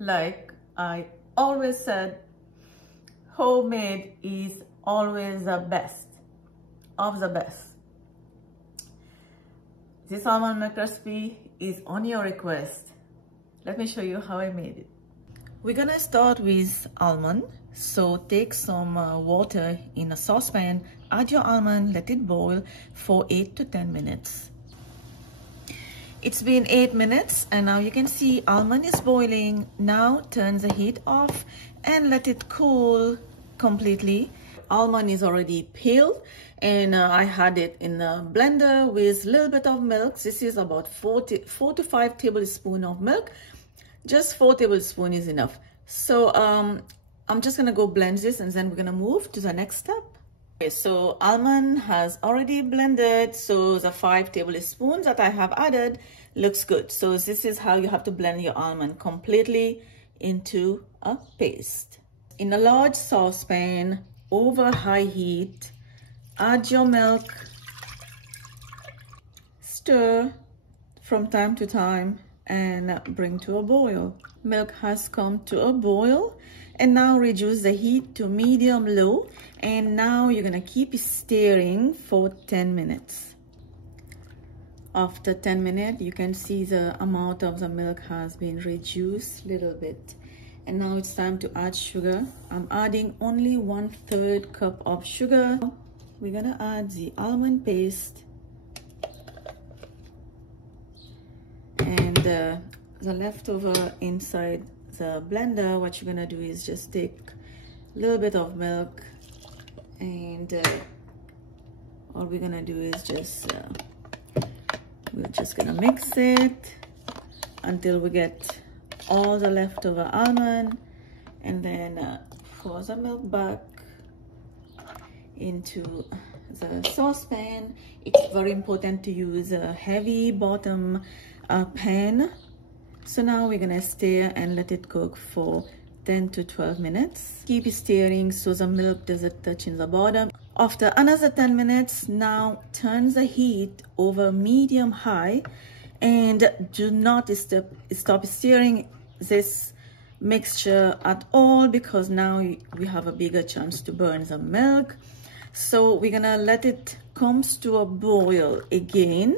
like I always said, homemade is always the best of the best. This almond milk recipe is on your request. Let me show you how I made it. We're gonna start with almond. So take some water in a saucepan, add your almond, let it boil for 8 to 10 minutes. It's been 8 minutes and now you can see almond is boiling. Now turn the heat off and let it cool completely. Almond is already peeled and I had it in a blender with a little bit of milk. This is about 4 to 5 tablespoons of milk. Just 4 tablespoons is enough. So I'm just gonna go blend this and then we're gonna move to the next step. Okay, so almond has already blended, so the 5 tablespoons that I have added looks good. So this is how you have to blend your almond completely into a paste. In a large saucepan over high heat, add your milk, stir from time to time and bring to a boil. Milk has come to a boil and now reduce the heat to medium low, and now you're gonna keep stirring for 10 minutes. After 10 minutes you can see the amount of the milk has been reduced a little bit, and now it's time to add sugar. I'm adding only 1/3 cup of sugar. We're gonna add the almond paste and the leftover inside the blender. What you're gonna do is just take a little bit of milk and all we're gonna do is just we're just gonna mix it until we get all the leftover almond, and then pour the milk back into the saucepan. It's very important to use a heavy bottom pan. So now we're gonna stir and let it cook for 10 to 12 minutes. Keep stirring so the milk doesn't touch in the bottom. After another 10 minutes, now turn the heat over medium high and do not stop stirring this mixture at all, because now we have a bigger chance to burn the milk. So we're gonna let it come to a boil again,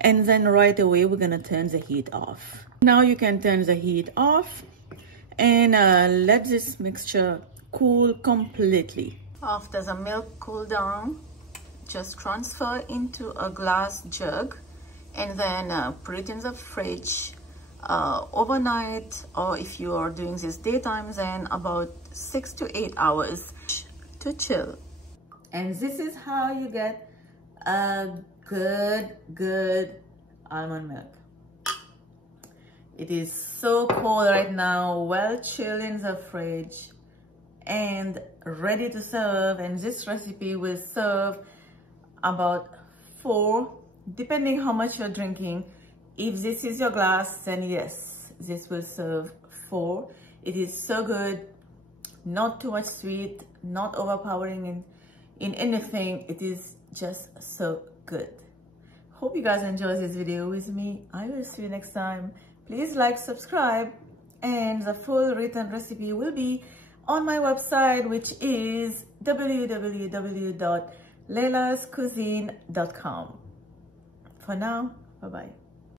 and then right away we're gonna turn the heat off. Now you can turn the heat off and let this mixture cool completely. After the milk cool down, just transfer into a glass jug and then put it in the fridge overnight, or if you are doing this daytime, then about 6 to 8 hours to chill. And this is how you get a good almond milk. It is so cold right now, well chilled in the fridge and ready to serve. And this recipe will serve about 4, depending how much you're drinking. If this is your glass, then yes, this will serve 4. It is so good, not too much sweet, not overpowering in anything. It is just so good. Hope you guys enjoy this video with me. I will see you next time. Please like, subscribe, and the full written recipe will be on my website, which is www.lailascuisine.com. For now, bye-bye.